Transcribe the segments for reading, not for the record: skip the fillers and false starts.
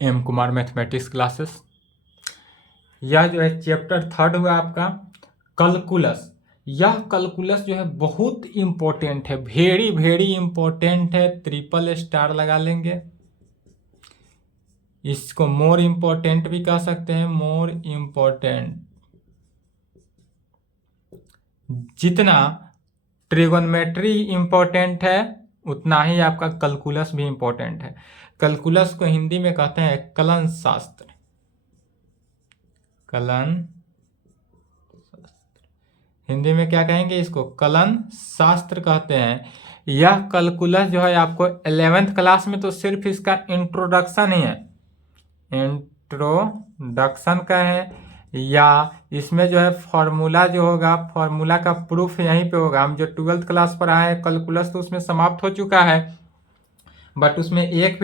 M Kumar mathematics classes. यह जो है चैप्टर 3 हुआ आपका कैलकुलस। यह कैलकुलस जो है बहुत इम्पोर्टेंट है, वेरी वेरी इम्पोर्टेंट है, ट्रिपल स्टार लगा लेंगे। इसको मोर इम्पोर्टेंट भी कह सकते हैं, मोर इम्पोर्टेंट। जितना ट्रिगोनोमेट्री इम्पोर्टेंट है उतना ही आपका कैलकुलस भी इम्पोर्टेंट है। कैलकुलस को हिंदी में कहते हैं कलन शास्त्र। कलन हिंदी में क्या कहेंगे इसको? कलन शास्त्र कहते हैं। यह कैलकुलस जो है आपको 11th क्लास में तो सिर्फ इसका इंट्रोडक्शन ही है, इंट्रोडक्शन का है, या इसमें जो है फॉर्मूला जो होगा, फॉर्मूला का प्रूफ यहीं पे होगा। हम जो 12th क्लास पर आए हैं कैलकुलस तो उसमें समाप्त हो चुका है, बट उसमें एक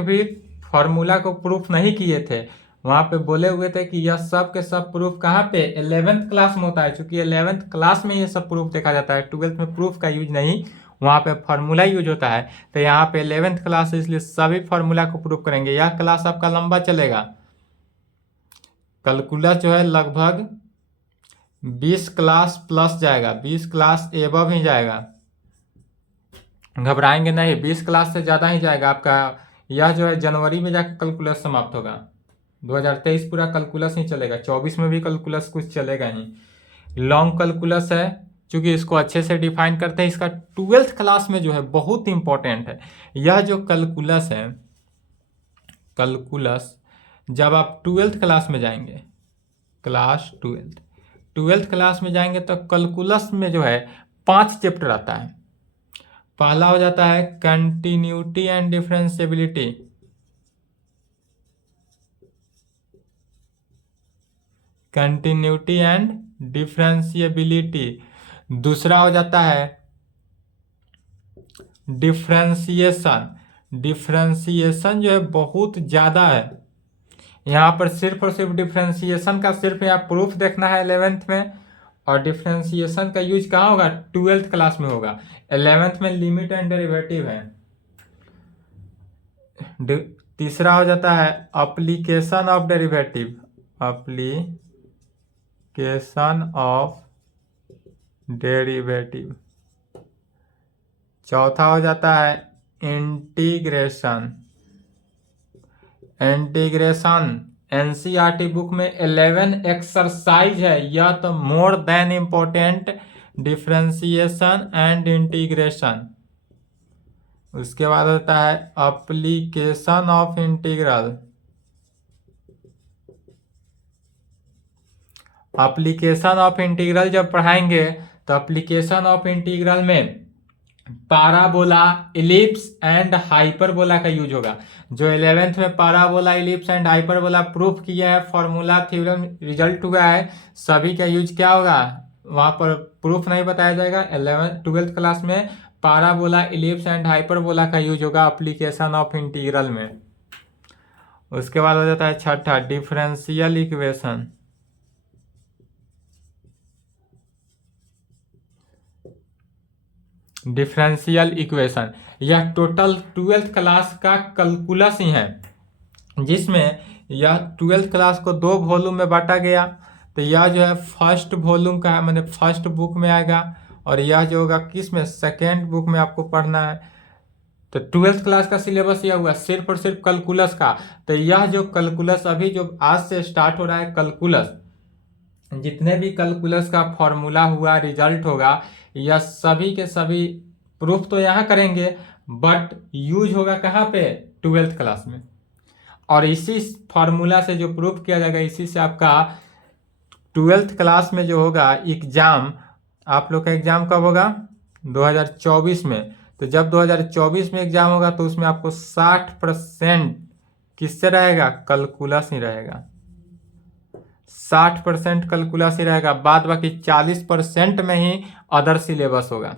भी फॉर्मूला को प्रूफ नहीं किए थे। वहाँ पे बोले हुए थे कि यह सब के सब प्रूफ कहाँ पे? 11th क्लास में होता है, क्योंकि 11th क्लास में ये सब प्रूफ देखा जाता है, 12th में प्रूफ का यूज नहीं, वहाँ पे फार्मूला यूज होता है। तो यहाँ पे 11th क्लास है, इसलिए सभी फार्मूला को प्रूफ करेंगे। यह क्लास आपका लंबा चलेगा। कैलकुलस जो है लगभग 20 क्लास प्लस जाएगा, 20 क्लास एबव ही जाएगा, घबराएंगे नहीं, 20 क्लास से ज़्यादा ही जाएगा आपका। यह जो है जनवरी में जाकर कैलकुलस समाप्त होगा। 2023 पूरा कैलकुलस ही चलेगा, 24 में भी कैलकुलस कुछ चलेगा ही। लॉन्ग कैलकुलस है, क्योंकि इसको अच्छे से डिफाइन करते हैं। इसका 12th क्लास में जो है बहुत इंपॉर्टेंट है। यह जो कैलकुलस है, कैलकुलस जब आप 12th क्लास में जाएंगे, क्लास 12th क्लास में जाएंगे तो कैलकुलस में जो है 5 चैप्टर आता है। पहला हो जाता है continuity and differentiability, continuity and differentiability. दूसरा हो जाता है डिफरेंशिएशन। डिफरेंशिएशन जो है बहुत ज़्यादा है, यहाँ पर सिर्फ और सिर्फ डिफरेंशिएशन का सिर्फ यहाँ प्रूफ देखना है 11th में, और डिफरेंशिएशन का यूज कहाँ होगा? 12th क्लास में होगा। 11th में लिमिट एंड डेरिवेटिव है। तीसरा हो जाता है application of derivative, application of derivative. चौथा हो जाता है इंटीग्रेशन। इंटीग्रेशन एनसीईआरटी बुक में 11 एक्सरसाइज है, यह तो more than important, differentiation and integration. उसके बाद होता है application of integral. Application of integral जब पढ़ाएंगे तो एप्लीकेशन ऑफ इंटीग्रल में पाराबोला, इलिप्स एंड हाइपरबोला का यूज होगा। जो 11th में parabola, ellipse and hyperbola proof किया है, फॉर्मूला थ्योरम रिजल्ट हुआ है, सभी का यूज क्या होगा? वहां पर प्रूफ नहीं बताया जाएगा। 12th क्लास में पाराबोला, इलिप्स एंड हाइपरबोला का यूज होगा एप्लीकेशन ऑफ इंटीग्रल में। उसके बाद हो जाता है छठा डिफरेंशियल इक्वेशन। डिफरेंशियल इक्वेशन यह टोटल 12th क्लास का कैलकुलस ही है, जिसमें यह 12th क्लास को 2 वॉल्यूम में बांटा गया। तो यह जो है फर्स्ट वॉल्यूम का है, मैंने फर्स्ट बुक में आएगा, और यह जो होगा किस में? सेकेंड बुक में आपको पढ़ना है। तो 12th क्लास का सिलेबस यह हुआ सिर्फ और सिर्फ कैलकुलस का। तो यह जो कैलकुलस अभी जो आज से स्टार्ट हो रहा है कैलकुलस, जितने भी कैलकुलस का फॉर्मूला हुआ, रिजल्ट होगा, यह सभी के सभी प्रूफ तो यहाँ करेंगे, बट यूज होगा कहाँ पे? 12th क्लास में। और इसी फॉर्मूला से जो प्रूफ किया जाएगा, इसी से आपका 12th क्लास में जो होगा एग्जाम, आप लोग का एग्जाम कब होगा? 2024 में। तो जब 2024 में एग्जाम होगा तो उसमें आपको 60% किससे रहेगा? कैलकुलस ही रहेगा। 60% कैलकुलस ही रहेगा, बाद बाकी 40% में ही अदर सिलेबस होगा।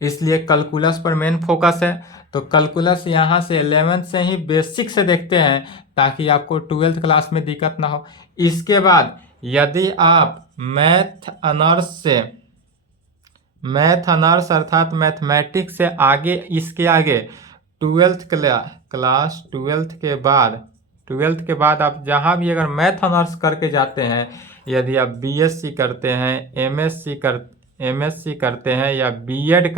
इसलिए कैलकुलस पर मेन फोकस है। तो कैलकुलस यहाँ से 11th से ही बेसिक से देखते हैं, ताकि आपको 12th क्लास में दिक्कत ना हो। इसके बाद यदि आप मैथ अनर्स अर्थात मैथमेटिक्स से आगे, इसके आगे क्लास ट्वेल्थ के बाद आप जहाँ भी अगर मैथ ऑनर्स करके जाते हैं, यदि आप बीएससी करते हैं, एमएससी करते हैं या बीएड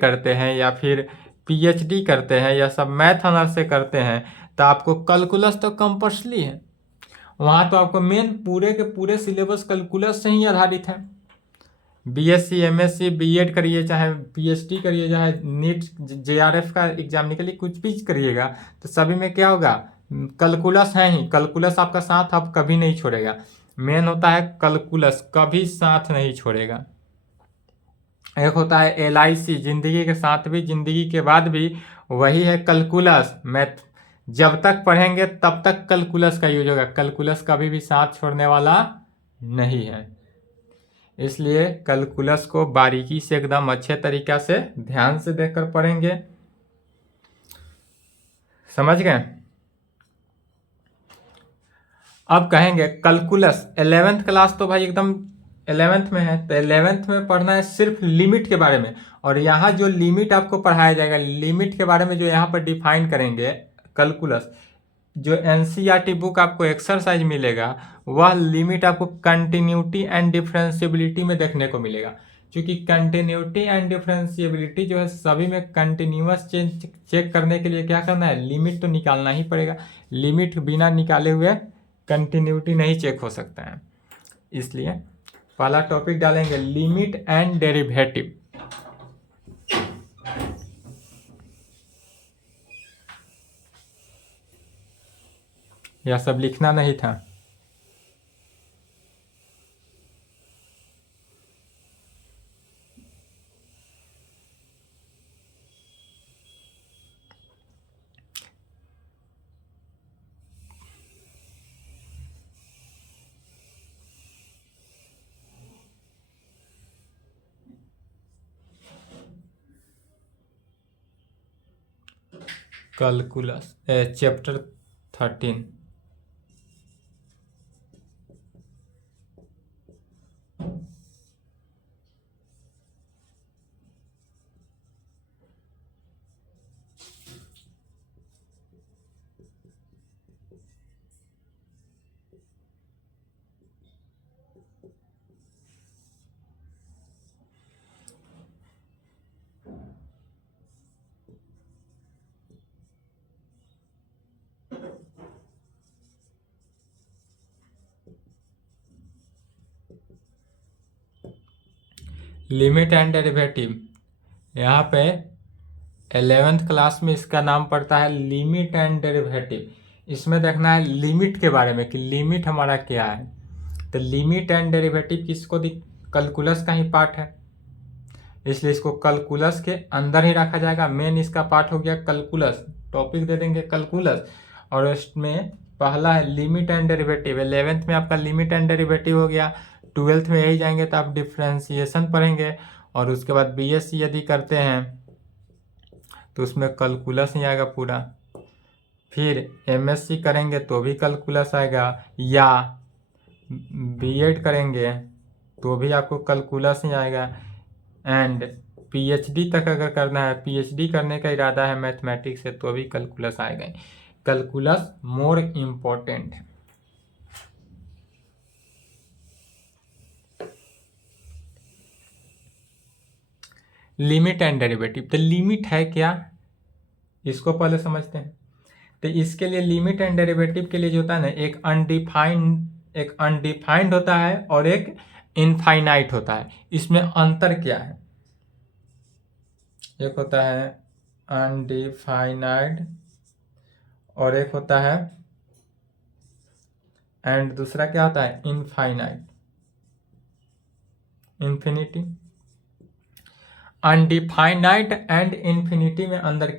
करते हैं या फिर पीएचडी करते हैं या सब मैथ ऑनर्स से करते हैं, तो आपको कैलकुलस तो कंपल्सरी है। वहाँ तो आपको मेन पूरे के पूरे सिलेबस कैलकुलस से ही आधारित है। बीएससी, एमएससी, बीएड करिए, चाहे पीएचडी करिए, चाहे नीट जेआरएफ का एग्जाम निकलिए, कुछ भी करिएगा तो सभी में क्या होगा, कैलकुलस है ही। कैलकुलस आपका साथ अब कभी नहीं छोड़ेगा। मेन होता है कैलकुलस, कभी साथ नहीं छोड़ेगा। एक होता है एलआईसी, जिंदगी के साथ भी जिंदगी के बाद भी, वही है कैलकुलस। मैथ जब तक पढ़ेंगे तब तक कैलकुलस का यूज होगा। कैलकुलस कभी भी साथ छोड़ने वाला नहीं है। इसलिए कैलकुलस को बारीकी से एकदम अच्छे तरीका से ध्यान से देखकर पढ़ेंगे। समझ गए? अब कहेंगे कैलकुलस 11th क्लास तो भाई एकदम 11th में है, तो 11th में पढ़ना है सिर्फ लिमिट के बारे में। और यहाँ जो लिमिट आपको पढ़ाया जाएगा, लिमिट के बारे में जो यहाँ पर डिफाइन करेंगे कैलकुलस, जो एनसीईआरटी बुक आपको एक्सरसाइज मिलेगा, वह लिमिट आपको कंटिन्यूटी एंड डिफरेंशिएबिलिटी में देखने को मिलेगा। क्योंकि कंटिन्यूटी एंड डिफरेंशिएबिलिटी जो है सभी में कंटिन्यूअस चेक करने के लिए क्या करना है, लिमिट तो निकालना ही पड़ेगा। लिमिट बिना निकाले हुए कंटिन्यूटी नहीं चेक हो सकता है। इसलिए पहला टॉपिक डालेंगे लिमिट एंड डेरिवेटिव। यह सब लिखना नहीं था। Calculus chapter 13। Limit and derivative, यहाँ पे 11th क्लास में इसका नाम पड़ता है लिमिट एंड डेरिवेटिव। इसमें देखना है लिमिट के बारे में कि लिमिट हमारा क्या है। तो लिमिट एंड डेरिवेटिव किसको कैलकुलस का ही पार्ट है, इसलिए इसको कैलकुलस के अंदर ही रखा जाएगा। मेन इसका पार्ट हो गया कैलकुलस, टॉपिक दे देंगे कैलकुलस। और इसमें पहला है लिमिट एंड डेरिवेटिव। 11th में आपका लिमिट एंड डेरिवेटिव हो गया। 12th में यही जाएंगे तो आप डिफ्रेंसिएशन पढ़ेंगे। और उसके बाद बीएससी यदि करते हैं तो उसमें कैलकुलस ही आएगा पूरा। फिर एमएससी करेंगे तो भी कैलकुलस आएगा, या बीएड करेंगे तो भी आपको कैलकुलस ही आएगा। एंड पीएचडी तक अगर करना है, पीएचडी करने का इरादा है मैथमेटिक्स से, तो भी कैलकुलस आएगा। कैलकुलस मोर इम्पोर्टेंट है। लिमिट एंड डेरिवेटिव, तो लिमिट है क्या, इसको पहले समझते हैं। तो इसके लिए लिमिट एंड डेरिवेटिव के लिए जो होता है ना, एक अनडिफाइंड होता है और एक इनफाइनाइट होता है। इसमें अंतर क्या है, एक होता है अनडिफाइनाइड और एक होता है एंड दूसरा क्या होता है इनफाइनाइट, इन्फिनिटी। अनडिफाइनाइट एंड इन्फिनिटी में अंतर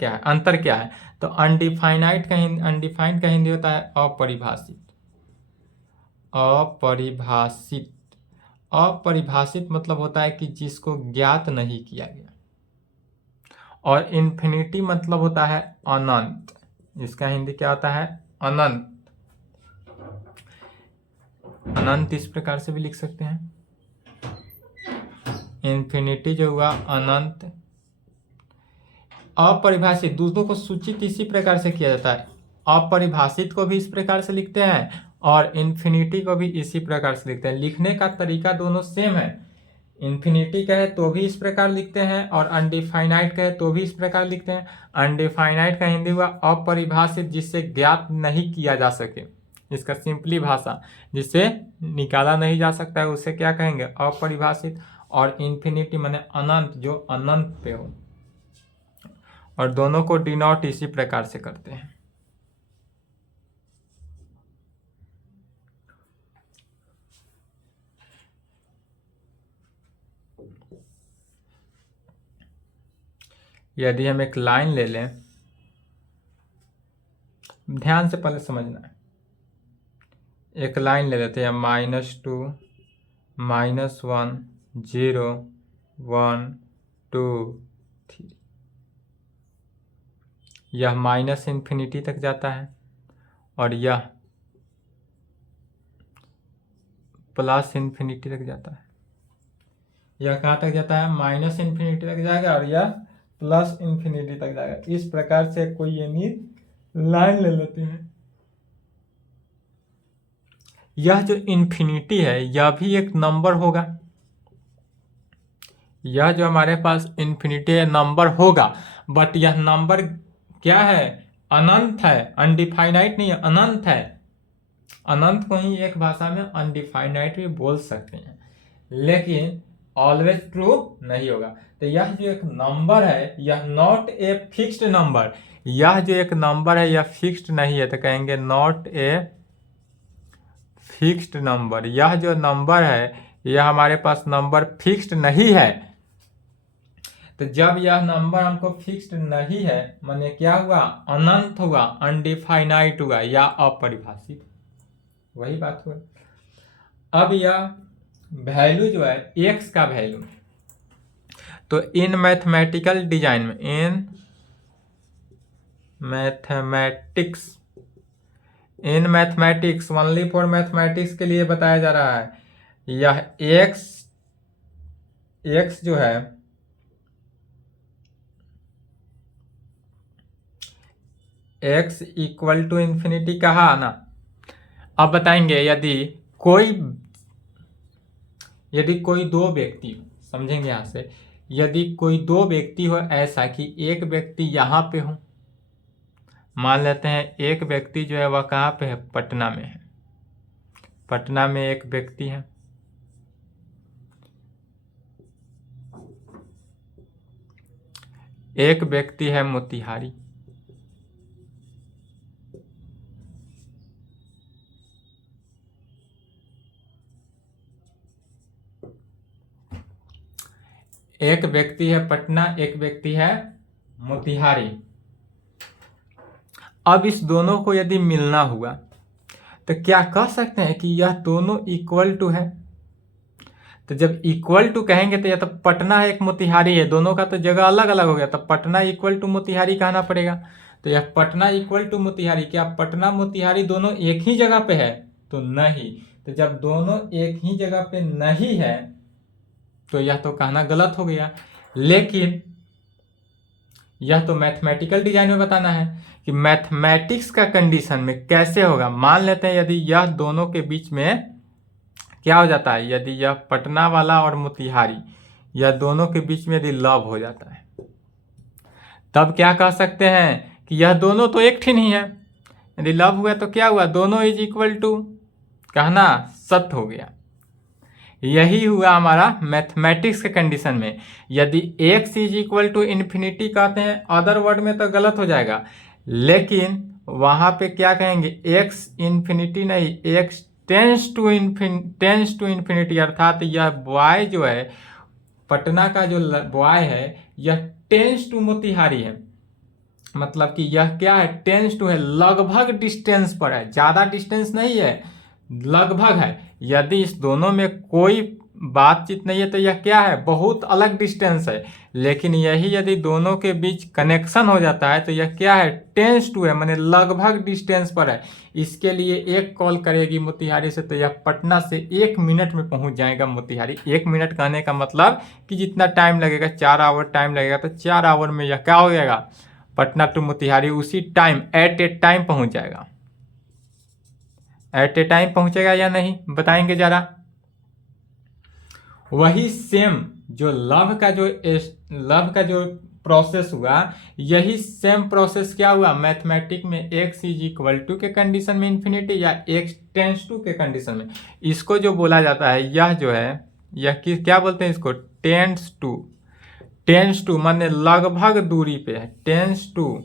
क्या है? तो अनडिफाइनाइट का हिंदी होता है अपरिभाषित। अपरिभाषित मतलब होता है कि जिसको ज्ञात नहीं किया गया। और इन्फिनिटी मतलब होता है अनंत। इसका हिंदी क्या होता है? अनंत। अनंत इस प्रकार से भी लिख सकते हैं। इन्फिनिटी जो हुआ अनंत, अपरिभाषित, दूसरों को सूचित इसी प्रकार से किया जाता है। अपरिभाषित को भी इस प्रकार से लिखते हैं और इन्फिनिटी को भी इसी प्रकार से लिखते हैं। लिखने का तरीका दोनों सेम है। इन्फिनिटी कहे तो भी इस प्रकार लिखते हैं और अनडिफाइनाइट कहे तो भी इस प्रकार लिखते हैं। अनडिफाइनाइट का हिंदी हुआ अपरिभाषित, जिससे ज्ञात नहीं किया जा सके। इसका सिंपली भाषा जिससे निकाला नहीं जा सकता है उसे क्या कहेंगे? अपरिभाषित। और इन्फिनिटी माने अनंत, जो अनंत पे हो। और दोनों को डिनोट इसी प्रकार से करते हैं। यदि हम एक लाइन ले लें, ध्यान से पहले समझना है। एक लाइन ले लेते हैं, -2 -1 0 1 2 3। यह माइनस इन्फिनिटी तक जाता है और यह प्लस इन्फिनिटी तक जाता है। यह कहाँ तक जाता है? माइनस इन्फिनिटी तक जाएगा और यह प्लस इन्फिनिटी तक जाएगा। इस प्रकार से कोई यानी लाइन ले लेते हैं। यह जो इन्फिनिटी है यह भी एक नंबर होगा। यह जो हमारे पास इन्फिनिटी है नंबर होगा, बट यह नंबर क्या है? अनंत है, अनडिफाइनाइट नहीं है, अनंत है। अनंत को ही एक भाषा में अनडिफाइनाइट भी बोल सकते हैं, लेकिन ऑलवेज ट्रू नहीं होगा। तो यह जो एक नंबर है यह नॉट ए फिक्स्ड नंबर। यह जो एक नंबर है यह फिक्स्ड नहीं है, तो कहेंगे नॉट ए फिक्स्ड नंबर। यह जो नंबर है यह हमारे पास नंबर फिक्स्ड नहीं है। तो जब यह नंबर हमको फिक्स्ड नहीं है माने क्या हुआ? अनंत हुआ, अनडिफाइनाइट हुआ या अपरिभाषित। वही बात हुआ। अब यह वैल्यू जो है x का वैल्यू, तो इन मैथमेटिकल डिजाइन में, in mathematics only for mathematics के लिए बताया जा रहा है। यह x जो है x इक्वल टू इन्फिनिटी कहा ना। अब बताएंगे यदि कोई दो व्यक्ति, समझेंगे यहां से, यदि कोई दो व्यक्ति हो ऐसा कि एक व्यक्ति यहाँ पे हो, मान लेते हैं एक व्यक्ति जो है वह कहाँ पे है? पटना में है। पटना में एक व्यक्ति है, एक व्यक्ति है मोतिहारी, एक व्यक्ति है पटना, एक व्यक्ति है मोतिहारी। अब इस दोनों को यदि मिलना हुआ तो क्या कह सकते हैं कि यह दोनों इक्वल टू है? तो जब इक्वल टू कहेंगे तो यह तो पटना है, एक मोतिहारी है, दोनों का तो जगह अलग अलग हो गया, तो पटना इक्वल टू मोतिहारी कहना पड़ेगा। तो यह पटना इक्वल टू मोतिहारी, क्या पटना मोतिहारी दोनों एक ही जगह पे है? तो नहीं। तो जब दोनों एक ही जगह पे नहीं है तो यह तो कहना गलत हो गया। लेकिन यह तो मैथमेटिकल डिजाइन में बताना है कि मैथमेटिक्स का कंडीशन में कैसे होगा। मान लेते हैं यदि यह दोनों के बीच में क्या हो जाता है, यदि यह पटना वाला और मोतिहारी यह दोनों के बीच में यदि लव हो जाता है, तब क्या कह सकते हैं कि यह दोनों तो एक ठीक नहीं है। यदि लव हुआ तो क्या हुआ? दोनों इज इक्वल टू, कहना सत्य हो गया। यही हुआ हमारा मैथमेटिक्स के कंडीशन में। यदि x is equal to infinity कहते हैं, अदर वर्ड में तो गलत हो जाएगा, लेकिन वहां पे क्या कहेंगे? x इन्फिनिटी नहीं, x टेंस टू इन्फिनिटी, अर्थात यह बॉय जो है पटना का जो बॉय है यह टेंस टू मोतिहारी है। मतलब कि यह क्या है? टेंस टू है, लगभग डिस्टेंस पर है, ज्यादा डिस्टेंस नहीं है, लगभग है। यदि इस दोनों में कोई बातचीत नहीं है तो यह क्या है, बहुत अलग डिस्टेंस है। लेकिन यही यदि दोनों के बीच कनेक्शन हो जाता है तो यह क्या है, टेंस टू है, माने लगभग डिस्टेंस पर है। इसके लिए एक कॉल करेगी मोतिहारी से तो यह पटना से 1 मिनट में पहुंच जाएगा मोतिहारी। 1 मिनट कहने का मतलब कि जितना टाइम लगेगा 4 आवर टाइम लगेगा, तो 4 आवर में यह क्या हो जाएगा, पटना टू मोतिहारी उसी टाइम एट ए टाइम पहुंच जाएगा। एट ए टाइम पहुंचेगा या नहीं, बताएंगे जरा। वही सेम जो लव का जो प्रोसेस हुआ, यही सेम प्रोसेस क्या हुआ मैथमेटिक में, x इज इक्वल टू के कंडीशन में इन्फिनिटी या x टेंस टू के कंडीशन में। इसको जो बोला जाता है, यह जो है यह क्या बोलते हैं इसको, टेंस टू माने लगभग दूरी पे है, टेंस टू।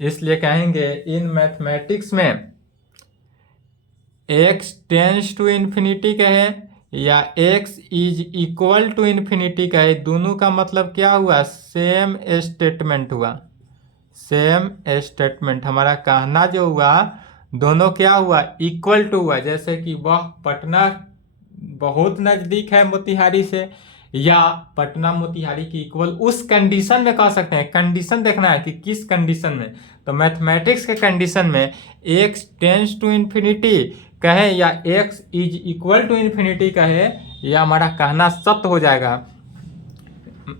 इसलिए कहेंगे इन मैथमेटिक्स में x टेंस टू इन्फिनिटी कहे या x is equal to infinity कहे, दोनों का मतलब क्या हुआ, सेम स्टेटमेंट हुआ। सेम स्टेटमेंट हमारा कहना जो हुआ, दोनों क्या हुआ, इक्वल टू हुआ। जैसे कि वह पटना बहुत नज़दीक है मोतिहारी से, या पटना मोतिहारी की इक्वल उस कंडीशन में कह सकते हैं। कंडीशन देखना है कि किस कंडीशन में, तो मैथमेटिक्स के कंडीशन में x टेंस टू इन्फिनिटी कहे या x is equal to infinity कहे, या हमारा कहना सत्य हो जाएगा।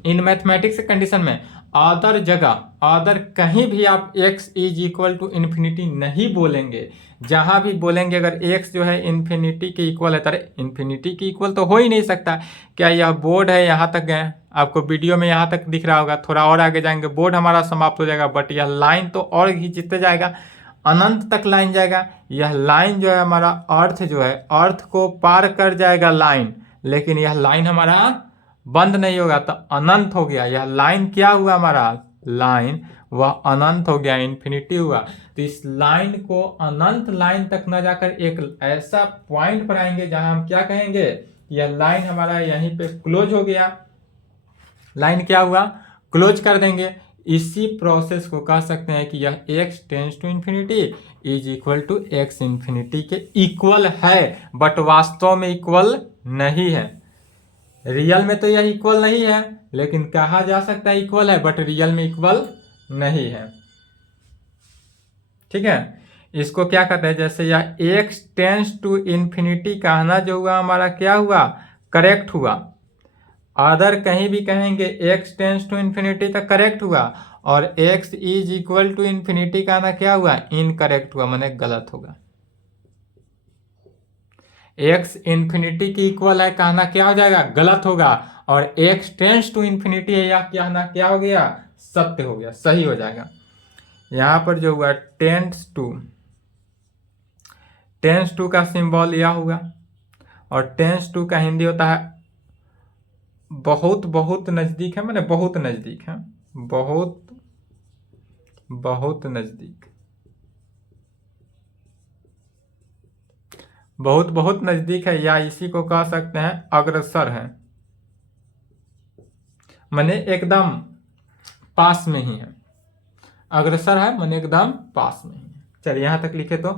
इन मैथमेटिक्स के कंडीशन में अदर जगह, अदर कहीं भी आप x is equal to infinity नहीं बोलेंगे। जहां भी बोलेंगे अगर x जो है इन्फिनिटी के इक्वल है, तो इन्फिनिटी के इक्वल तो हो ही नहीं सकता। क्या यह बोर्ड है, यहाँ तक गए, आपको वीडियो में यहाँ तक दिख रहा होगा, थोड़ा और आगे जाएंगे बोर्ड हमारा समाप्त हो जाएगा, बट यह लाइन तो और खींचते जाएगा, अनंत तक लाइन जाएगा। यह लाइन जो है हमारा अर्थ जो है, अर्थ को पार कर जाएगा लाइन, लेकिन यह लाइन हमारा बंद नहीं होगा, तो अनंत हो गया। यह लाइन क्या हुआ हमारा, लाइन वह अनंत हो गया, इन्फिनिटी हुआ। तो इस लाइन को अनंत लाइन तक न जाकर एक ऐसा पॉइंट पर आएंगे जहां हम क्या कहेंगे, यह लाइन हमारा यहीं पे क्लोज हो गया। लाइन क्या हुआ, क्लोज कर देंगे। इसी प्रोसेस को कह सकते हैं कि यह x tends to infinity is equal to x infinity के इक्वल है, बट वास्तव में इक्वल नहीं है। रियल में तो यह इक्वल नहीं है, लेकिन कहा जा सकता है इक्वल है, बट रियल में इक्वल नहीं है। ठीक है, इसको क्या कहते हैं, जैसे यह x टेंस टू इन्फिनिटी कहना जो हुआ हमारा क्या हुआ, करेक्ट हुआ। अदर कहीं भी कहेंगे x टेंस टू इन्फिनिटी तक करेक्ट हुआ, और x is equal to infinity कहना क्या हुआ, इनकरेक्ट हुआ, माने गलत होगा। x इन्फिनिटी की इक्वल है कहना क्या हो जाएगा, गलत होगा, और x टेंस टू इन्फिनिटी है या कहना क्या हो गया, सत्य हो गया, सही हो जाएगा। यहां पर जो हुआ टेंस टू का सिंबल यह हुआ, और टेंस टू का हिंदी होता है बहुत बहुत नजदीक है, माने बहुत नजदीक है, बहुत बहुत नजदीक, बहुत बहुत नजदीक है, या इसी को कह सकते हैं अग्रसर है, माने एकदम पास में ही है। अग्रसर है माने एकदम पास में ही है। चलिए यहां तक लिखे तो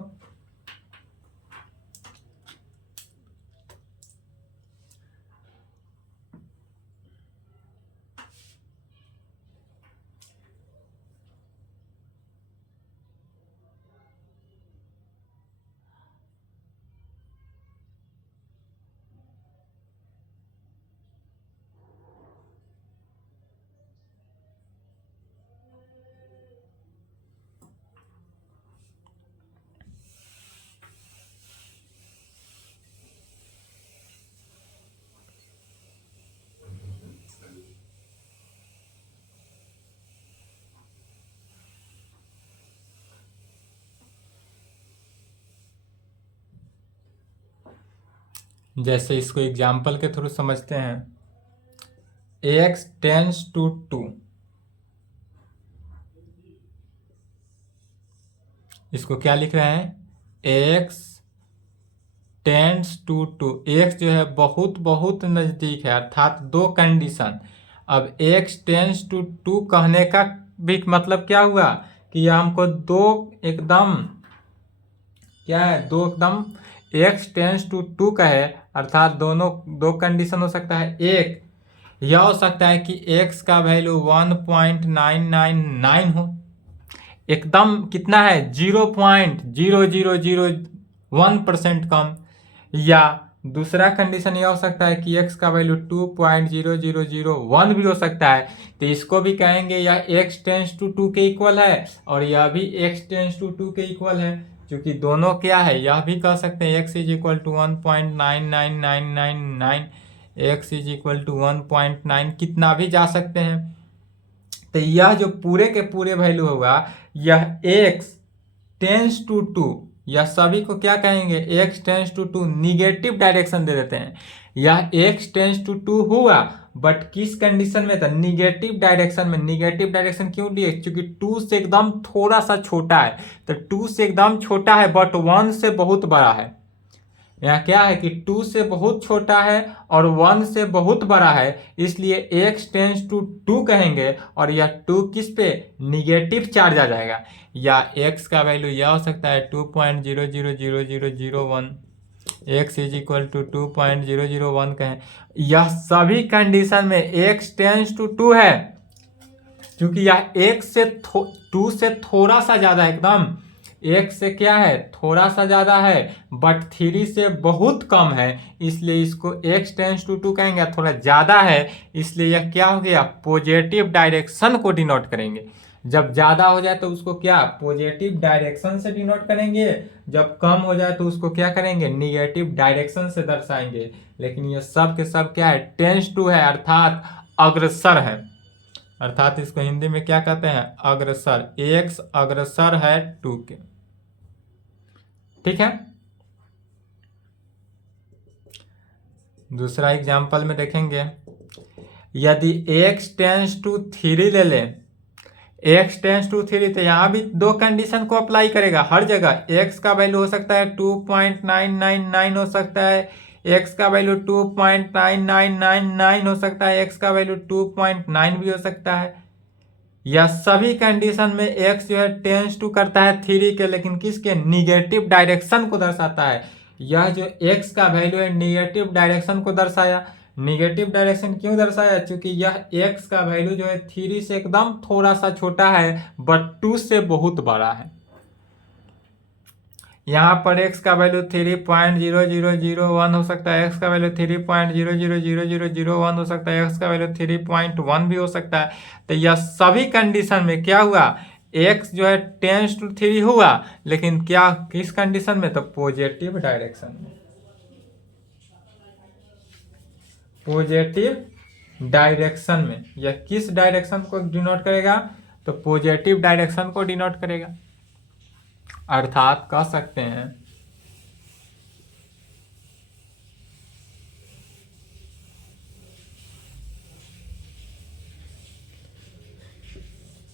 जैसे इसको एग्जाम्पल के थ्रू समझते हैं। x टेंस टू 2, इसको क्या लिख रहे हैं, x टेंस टू 2, x जो है बहुत बहुत नजदीक है, अर्थात दो कंडीशन। अब x टेंस टू 2 कहने का भी मतलब क्या हुआ कि यह हमको दो एकदम क्या है, दो एकदम x टेंस टू 2 का है, अर्थात दोनों दो कंडीशन हो सकता है। एक यह हो सकता है कि x का वैल्यू 1.999 हो, एकदम कितना है 0.0001% कम। या दूसरा कंडीशन यह हो सकता है कि x का वैल्यू 2.0001 भी हो सकता है, तो इसको भी कहेंगे यह x टेंस टू 2 के इक्वल है और यह भी x टेंस टू 2 के इक्वल है, क्योंकि दोनों क्या है, यह भी कह सकते हैं x is equal to 1.99999, x is equal to 1.9 कितना भी जा सकते हैं। तो यह जो पूरे के पूरे वैल्यू होगा, यह x टेंस टू 2, यह सभी को क्या कहेंगे, x tends to 2 negative direction दे देते हैं। यह x टेंस टू 2 हुआ, बट किस कंडीशन में था, निगेटिव डायरेक्शन में। निगेटिव डायरेक्शन क्यों लिए, क्योंकि 2 से एकदम थोड़ा सा छोटा है, तो 2 से एकदम छोटा है बट 1 से बहुत बड़ा है। यहाँ क्या है कि 2 से बहुत छोटा है और 1 से बहुत बड़ा है, इसलिए x टेंस टू 2 कहेंगे और यह 2 किस पे, निगेटिव चार्ज आ जाएगा। या x का वैल्यू यह हो सकता है 2.000001, x इज इक्वल टू 2.001 कहें। यह सभी कंडीशन में x टेंस टू 2 है, क्योंकि यह x से 2 से थोड़ा सा ज्यादा, एकदम x से क्या है, थोड़ा सा ज्यादा है, बट 3 से बहुत कम है, इसलिए इसको x टेंस टू 2 कहेंगे। थोड़ा ज्यादा है इसलिए यह क्या हो गया, पॉजिटिव डायरेक्शन को डिनोट करेंगे। जब ज्यादा हो जाए तो उसको क्या, पॉजिटिव डायरेक्शन से डिनोट करेंगे, जब कम हो जाए तो उसको क्या करेंगे, निगेटिव डायरेक्शन से दर्शाएंगे। लेकिन ये सब के सब क्या है, टेंस टू है, अर्थात अग्रसर है, अर्थात इसको हिंदी में क्या कहते हैं, अग्रसर। x अग्रसर है 2 के, ठीक है। दूसरा एग्जांपल में देखेंगे, यदि x टेंस टू 3 ले लें, x टेंस टू 3, तो यहाँ भी दो कंडीशन को अप्लाई करेगा हर जगह। x का वैल्यू हो सकता है 2.999 हो सकता है, x का वैल्यू 2.9999 हो सकता है, x का वैल्यू 2.9 भी हो सकता है। यह सभी कंडीशन में x जो है टेंस टू करता है 3 के, लेकिन किसके, निगेटिव डायरेक्शन को दर्शाता है। यह जो x का वैल्यू है निगेटिव डायरेक्शन को दर्शाया। निगेटिव डायरेक्शन क्यों दर्शाया, क्योंकि यह x का वैल्यू जो है 3 से एकदम थोड़ा सा छोटा है बट 2 से बहुत बड़ा है। यहाँ पर x का वैल्यू 3.0001 हो सकता है, x का वैल्यू 3.000001 हो सकता है, x का वैल्यू 3.1 भी हो सकता है। तो यह सभी कंडीशन में क्या हुआ, x जो है टेंस टू 3 हुआ, लेकिन क्या, किस कंडीशन में, तो पॉजिटिव डायरेक्शन में। पॉजिटिव डायरेक्शन में, यह किस डायरेक्शन को डिनोट करेगा, तो पॉजिटिव डायरेक्शन को डिनोट करेगा। अर्थात कह सकते हैं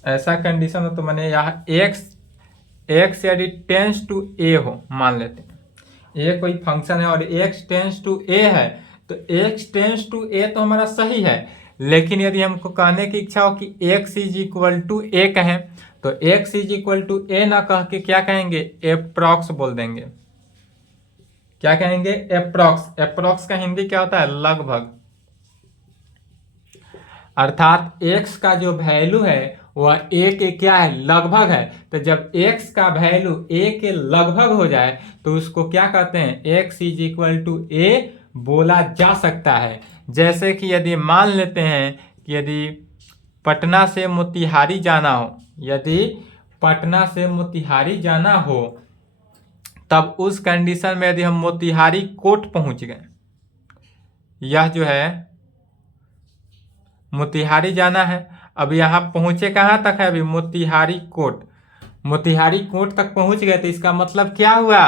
ऐसा कंडीशन हो तो मैंने यहाँ x यदि टेंस टू a हो, मान लेते हैं a कोई फंक्शन है और x टेंस टू a है, तो x टेंस टू a तो हमारा सही है। लेकिन यदि हमको कहने की इच्छा हो कि x is equal to a कहें, तो x is equal to a ना कह के क्या कहेंगे, एप्रॉक्स बोल देंगे। क्या कहेंगे, एप्रॉक्स। एप्रॉक्स का हिंदी क्या होता है, लगभग। अर्थात x का जो वैल्यू है वह a के क्या है, लगभग है। तो जब x का वैल्यू a के लगभग हो जाए तो उसको क्या कहते हैं, x is equal to a बोला जा सकता है। जैसे कि यदि मान लेते हैं कि यदि पटना से मोतिहारी जाना हो, यदि पटना से मोतिहारी जाना हो, तब उस कंडीशन में यदि हम मोतिहारी कोट पहुंच गए, यह जो है मोतिहारी जाना है, अब यहाँ पहुंचे कहाँ तक है, अभी मोतिहारी कोट। मोतिहारी कोट तक पहुंच गए तो इसका मतलब क्या हुआ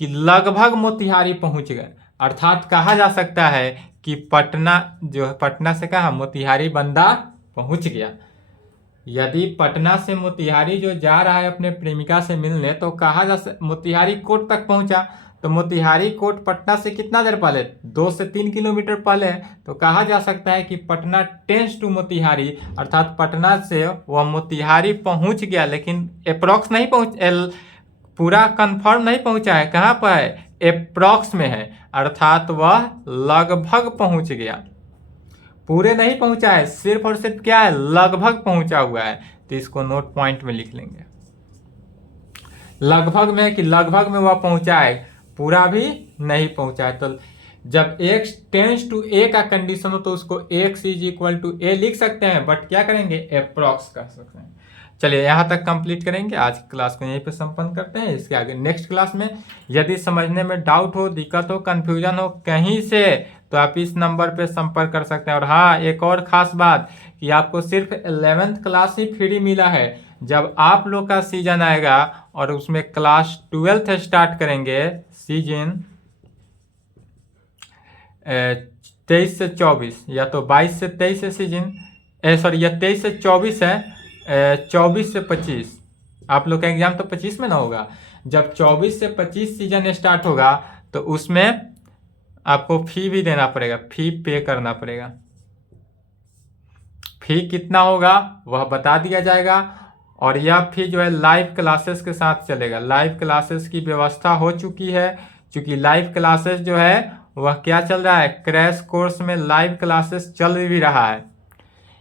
कि लगभग मोतिहारी पहुंच गए। अर्थात कहा जा सकता है कि पटना जो है, पटना से कहा मोतिहारी बंदा पहुंच गया। यदि पटना से मोतिहारी जो जा रहा है अपने प्रेमिका से मिलने, तो कहा मोतिहारी कोट तक पहुंचा, तो मोतिहारी कोट पटना से कितना देर पहले, 2 से 3 किलोमीटर पहले है, तो कहा जा सकता है कि पटना टेंस टू मोतिहारी, अर्थात पटना से वह मोतिहारी पहुंच गया, लेकिन अप्रॉक्स नहीं पूरा कंफर्म नहीं पहुंचा है, कहाँ पर है, अप्रॉक्स में है, अर्थात वह लगभग पहुंच गया, पूरे नहीं पहुंचा है, सिर्फ और सिर्फ क्या है, लगभग पहुंचा हुआ है। तो इसको नोट पॉइंट में लिख लेंगे, लगभग में कि लगभग में वह पहुंचा है, पूरा भी नहीं पहुंचा है। तो जब x टेंस टू a का कंडीशन हो तो उसको x is equal to a लिख सकते हैं, बट क्या करेंगे, अप्रॉक्स कर सकते हैं। चलिए यहाँ तक कंप्लीट करेंगे, आज की क्लास को यहीं पे संपन्न करते हैं। इसके आगे नेक्स्ट क्लास में यदि समझने में डाउट हो, दिक्कत हो, कंफ्यूजन हो कहीं से, तो आप इस नंबर पे संपर्क कर सकते हैं। और हाँ, एक और खास बात कि आपको सिर्फ 11th क्लास ही फ्री मिला है। जब आप लोग का सीजन आएगा और उसमें क्लास 12th स्टार्ट करेंगे, सीजन 23 से 24 या तो 22 से 23 है सीजन, सॉरी या 23 से 24 है, 24 से 25, आप लोग का एग्जाम तो 25 में ना होगा। जब 24 से 25 सीजन स्टार्ट होगा तो उसमें आपको फी भी देना पड़ेगा, फी पे करना पड़ेगा। फी कितना होगा वह बता दिया जाएगा, और यह फी जो है लाइव क्लासेस के साथ चलेगा। लाइव क्लासेस की व्यवस्था हो चुकी है, क्योंकि लाइव क्लासेस जो है वह क्या चल रहा है, क्रैश कोर्स में लाइव क्लासेस चल भी रहा है।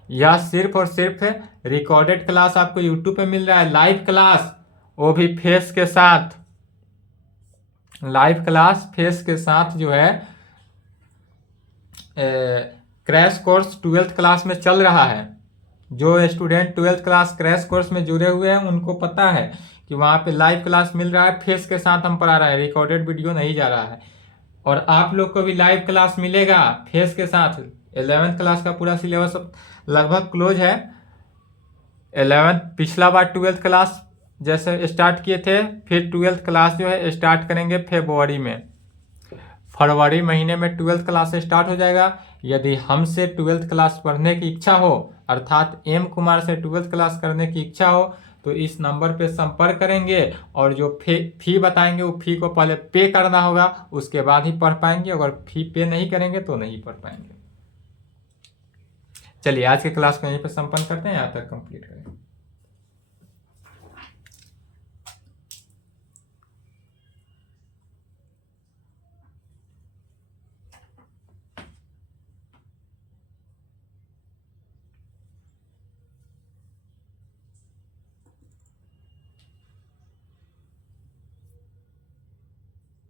यह सिर्फ और सिर्फ रिकॉर्डेड क्लास आपको यूट्यूब पे मिल रहा है, लाइव क्लास वो भी फेस के साथ, लाइव क्लास फेस के साथ जो है क्रैश कोर्स 12th क्लास में चल रहा है। जो student 12th class crash course में जुड़े हुए हैं उनको पता है कि वहाँ पे लाइव क्लास मिल रहा है, फेस के साथ हम पढ़ा रहा है, रिकॉर्डेड वीडियो नहीं जा रहा है। और आप लोग को भी लाइव क्लास मिलेगा फेस के साथ। 11th क्लास का पूरा सिलेबस लगभग क्लोज है। 11th पिछला बार 12th क्लास जैसे स्टार्ट किए थे, फिर 12th क्लास जो है स्टार्ट करेंगे फरवरी में। फरवरी महीने में 12th क्लास स्टार्ट हो जाएगा। यदि हमसे 12th क्लास पढ़ने की इच्छा हो, अर्थात एम कुमार से 12th क्लास करने की इच्छा हो, तो इस नंबर पे संपर्क करेंगे और जो फी बताएंगे वो फी को पहले पे करना होगा, उसके बाद ही पढ़ पाएंगे। अगर फी पे नहीं करेंगे तो नहीं पढ़ पाएंगे। चलिए आज के क्लास को यहीं पे संपन्न करते हैं, यहाँ तक कंप्लीट करें।